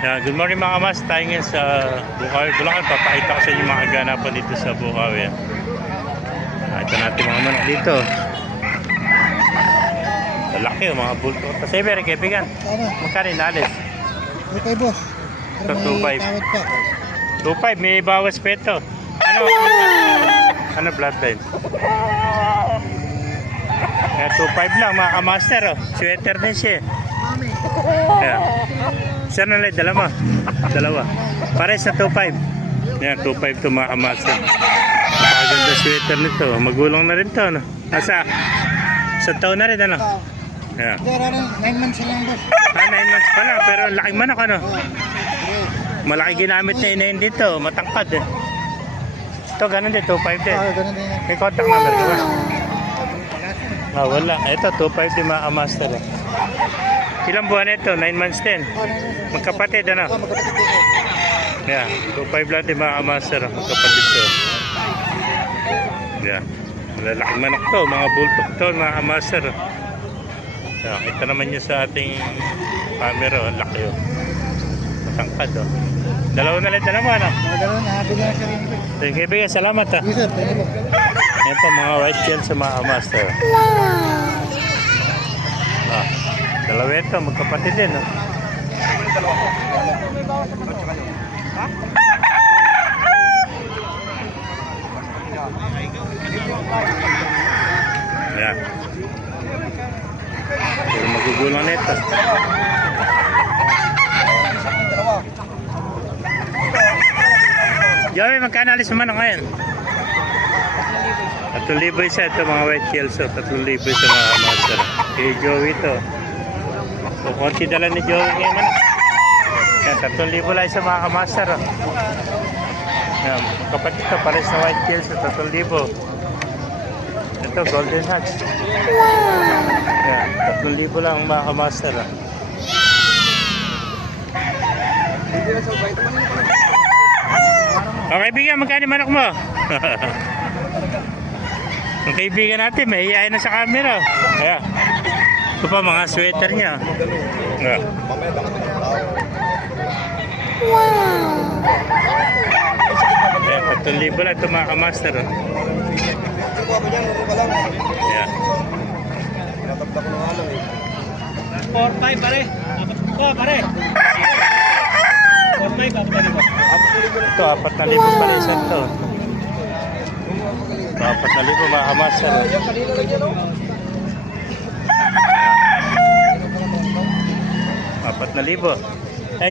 Good morning mga kamas, tayo ngayon sa Bukawi, Bulacan. Papakita ko sa inyo mga ganapan dito sa Bukawi. Ito natin mga manok dito. Malaki yung mga bulto. Kasi meron kaibigan. Magkano inalis? Okay, boss. Ito 2.5. 2.5, may bawas pa ito. Ano bloodline? 2.5 lang mga kamaster. Sweater din siya. Ayan. Isa na lang, dalawa. Pares sa 2.5. Yan, 2.5 ito mga kamaster. Napakaganda sweater nito. Magulang na rin ito, no? Sa taon na rin, ano? Ayan. 9 months lang, boss. 9 months pa lang, pero laking manok, ano? Malaki ginamit na inahin dito, matangkad eh. Ito, ganun din, 2.5 din. Ganun din yan. May contact number ka ba? Wala. Ito, 2.5 din mga kamaster eh. Ilang buwan ito? 9 months din. Magkapatid, ano? Magkapatid dito. Yeah, 2.5 lang din mga kamaster. Magkapatid to. Yeah. Malalaking manok to. Mga bultok to, mga kamaster. Yeah, kita naman nyo sa ating camera. Ang laki yun. Matangkad, oh. Dalawa na lang, ano? Dalawa na, bigyan sa rin. Sige, kaibigan, salamat, ha. Yes, sir. Thank you. Yan po, mga white shell sa mga kamaster. Dalawa ito, magkapatid din, no? Ayan. Pero magugulang na ito. Joey, magkano alis naman ngayon? 3,000 isa ito mga white shells. 3,000 sa mga master. Kay Joey ito. So, konti dala ni Joey ngayon, ano? Yan, 3,000 lang sa mga kamaster. Yan, kapatid ito, pares na white shells, 3,000. Ito, golden hatch. Yan, 3,000 lang mga kamaster. Okay, bigyan, magkano manok mo? Ang kaibigan natin, may hiyain na sa camera. Ayan. Ito pa mga sweater niya. Ayan. Ayan, 4,000 lang ito mga kamaster. Ayan. 4-5 pare. Ito pare. 4-5 ako pare. Ito, 4,000 pala isa ito. 4,000 mga kamaster. 4,000.